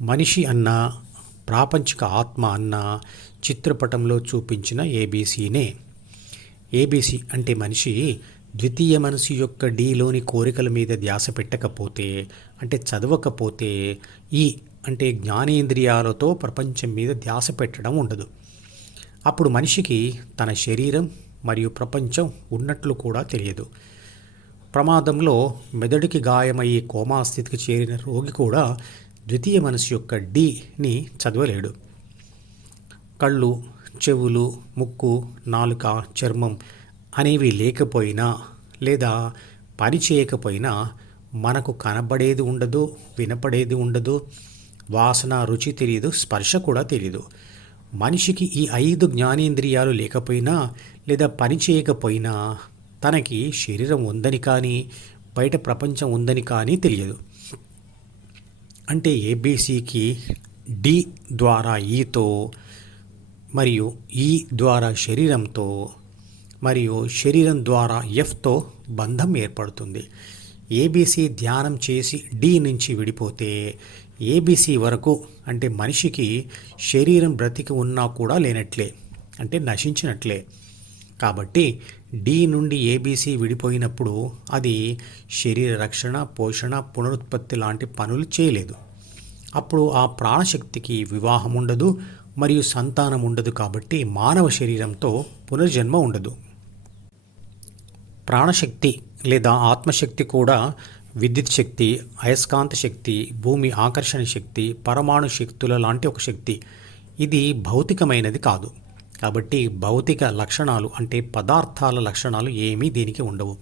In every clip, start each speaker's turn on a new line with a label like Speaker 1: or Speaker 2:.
Speaker 1: మనిషి అన్న ప్రాపంచిక ఆత్మ అన్న చిత్రపటంలో చూపించిన ఏబీసీనే. ఏబీసీ అంటే మనిషి ద్వితీయ మనసు యొక్క డీలోని కోరికల మీద ధ్యాస పెట్టకపోతే అంటే చదవకపోతే ఈ అంటే జ్ఞానేంద్రియాలతో ప్రపంచం మీద ధ్యాస పెట్టడం ఉండదు. అప్పుడు మనిషికి తన శరీరం మరియు ప్రపంచం ఉన్నట్లు కూడా తెలియదు. ప్రమాదంలో మెదడుకి గాయమయ్యే కోమా స్థితికి చేరిన రోగి కూడా ద్వితీయ మనసు యొక్క డీని చదవలేడు. కళ్ళు చెవులు ముక్కు నాలుక చర్మం అనేవి లేకపోయినా లేదా పని చేయకపోయినా మనకు కనబడేది ఉండదు వినపడేది ఉండదు వాసన రుచి తెలియదు స్పర్శ కూడా తెలియదు. మనిషికి ఈ ఐదు జ్ఞానేంద్రియాలు లేకపోయినా లేదా పని చేయకపోయినా తనకి శరీరం ఉందని కానీ బయట ప్రపంచం ఉందని కానీ తెలియదు. అంటే ఏబీసీకి డి ద్వారా ఈతో మరియు ఈ ద్వారా శరీరంతో మరియు శరీరం ద్వారా ఎఫ్తో బంధం ఏర్పడుతుంది. ఏబీసీ ధ్యానం చేసి డి నుంచి విడిపోతే ఏబీసీ వరకు అంటే మనిషికి శరీరం బ్రతికి ఉన్నా కూడా లేనట్లే అంటే నశించినట్లే. కాబట్టి డి నుండి ఏబీసీ విడిపోయినప్పుడు అది శరీర రక్షణ పోషణ పునరుత్పత్తి లాంటి పనులు చేయలేదు. అప్పుడు ఆ ప్రాణశక్తికి వివాహం ఉండదు మరియు సంతానం ఉండదు కాబట్టి మానవ శరీరంతో పునర్జన్మ ఉండదు. ప్రాణశక్తి లేదా ఆత్మశక్తి కూడా విద్యుత్ శక్తి అయస్కాంత శక్తి భూమి ఆకర్షణ శక్తి పరమాణు శక్తుల లాంటి ఒక శక్తి. ఇది భౌతికమైనది కాదు. కాబట్టి భౌతిక లక్షణాలు అంటే పదార్థాల లక్షణాలు ఏమీ దీనికి ఉండవు.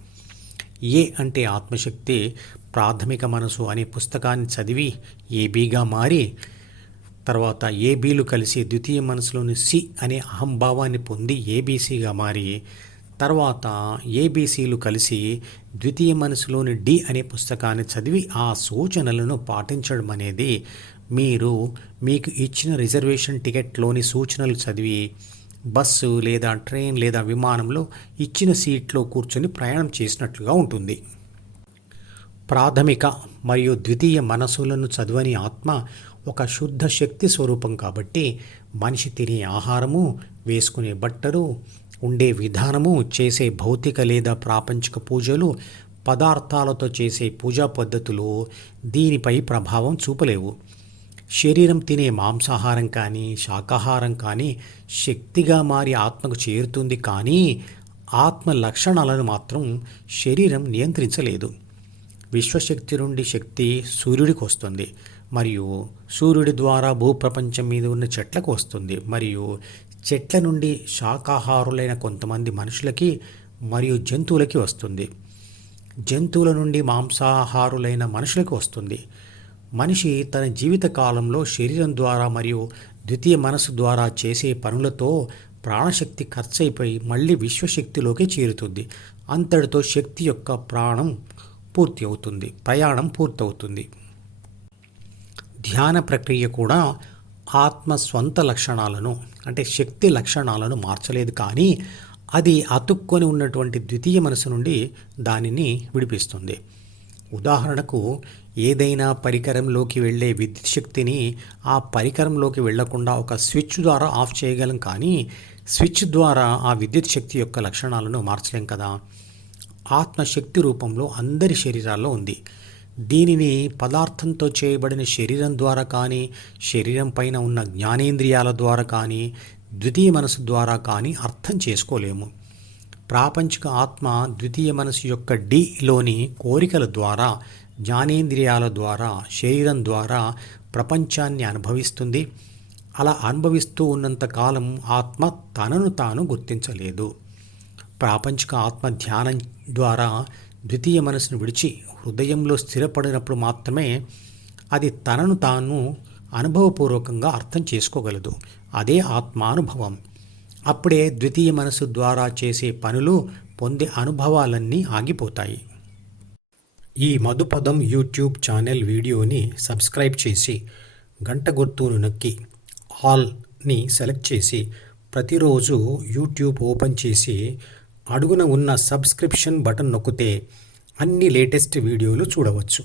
Speaker 1: ఏ అంటే ఆత్మశక్తి ప్రాథమిక మనసు అనే పుస్తకాన్ని చదివి ఏబీగా మారి తర్వాత ఏబీలు కలిసి ద్వితీయ మనసులోని సి అనే అహంభావాన్ని పొంది ఏబీసీగా మారి తర్వాత ఏబీసీలు కలిసి ద్వితీయ మనసులోని డి అనే పుస్తకాన్ని చదివి ఆ సూచనలను పాటించడం అనేది మీరు మీకు ఇచ్చిన రిజర్వేషన్ టికెట్లోని సూచనలు చదివి బస్సు లేదా ట్రైన్ లేదా విమానంలో ఇచ్చిన సీట్లో కూర్చొని ప్రయాణం చేసినట్లుగా ఉంటుంది. ప్రాథమిక మరియు ద్వితీయ మనసులను చదవని ఆత్మ ఒక శుద్ధ శక్తి స్వరూపం కాబట్టి మనిషి తినే ఆహారము వేసుకునే బట్టలు ఉండే విధానము చేసే భౌతిక లేదా ప్రాపంచిక పూజలు పదార్థాలతో చేసే పూజా పద్ధతులు దీనిపై ప్రభావం చూపలేవు. శరీరం తినే మాంసాహారం కానీ శాకాహారం కానీ శక్తిగా మారి ఆత్మకు చేరుతుంది కానీ ఆత్మ లక్షణాలను మాత్రం శరీరం నియంత్రించలేదు. విశ్వశక్తి నుండి శక్తి సూర్యుడికి వస్తుంది. మరియు సూర్యుడి ద్వారా భూప్రపంచం మీద ఉన్న చెట్లకు వస్తుంది. మరియు చెట్ల నుండి శాకాహారులైన కొంతమంది మనుషులకి మరియు జంతువులకి వస్తుంది. జంతువుల నుండి మాంసాహారులైన మనుషులకు వస్తుంది. మనిషి తన జీవిత కాలంలో శరీరం ద్వారా మరియు ద్వితీయ మనసు ద్వారా చేసే పనులతో ప్రాణశక్తి ఖర్చయిపోయి మళ్ళీ విశ్వశక్తిలోకి చేరుతుంది. అంతటితో శక్తి యొక్క ప్రాణం పూర్తి అవుతుంది ప్రయాణం పూర్తవుతుంది. ధ్యాన ప్రక్రియ కూడా ఆత్మ స్వంత లక్షణాలను అంటే శక్తి లక్షణాలను మార్చలేదు. కానీ అది అతుక్కొని ఉన్నటువంటి ద్వితీయ మనసు నుండి దానిని విడిపిస్తుంది. ఉదాహరణకు ఏదైనా పరికరంలోకి వెళ్ళే విద్యుత్ శక్తిని ఆ పరికరంలోకి వెళ్ళకుండా ఒక స్విచ్ ద్వారా ఆఫ్ చేయగలం కానీ స్విచ్ ద్వారా ఆ విద్యుత్ శక్తి యొక్క లక్షణాలను మార్చలేం కదా. ఆత్మశక్తి రూపంలో అందరి శరీరాల్లో ఉంది. దీనిని పదార్థంతో చేయబడిన శరీరం ద్వారా కానీ శరీరం పైన ఉన్న జ్ఞానేంద్రియాల ద్వారా కానీ ద్వితీయ మనసు ద్వారా కానీ అర్థం చేసుకోలేము. ప్రాపంచిక ఆత్మ ద్వితీయ మనసు యొక్క డిలోని కోరికల ద్వారా జ్ఞానేంద్రియాల ద్వారా శరీరం ద్వారా ప్రపంచాన్ని అనుభవిస్తుంది. అలా అనుభవిస్తూ ఉన్నంత కాలం ఆత్మ తనను తాను గుర్తించలేదు. ప్రాపంచిక ఆత్మ ధ్యానం ద్వారా ద్వితీయ మనసును విడిచి హృదయంలో స్థిరపడినప్పుడు మాత్రమే అది తనను తాను అనుభవపూర్వకంగా అర్థం చేసుకోగలదు. అదే ఆత్మానుభవం. అప్పుడే ద్వితీయ మనసు ద్వారా చేసే పనులు పొందే అనుభవాలన్నీ ఆగిపోతాయి. ఈ మధుపదం యూట్యూబ్ ఛానల్ వీడియోని సబ్స్క్రైబ్ చేసి గంట గుర్తును నొక్కి ఆల్ని సెలెక్ట్ చేసి ప్రతిరోజు యూట్యూబ్ ఓపెన్ చేసి అడుగున ఉన్న సబ్స్క్రిప్షన్ బటన్ నొక్కితే అన్ని లేటెస్ట్ వీడియోలు చూడవచ్చు.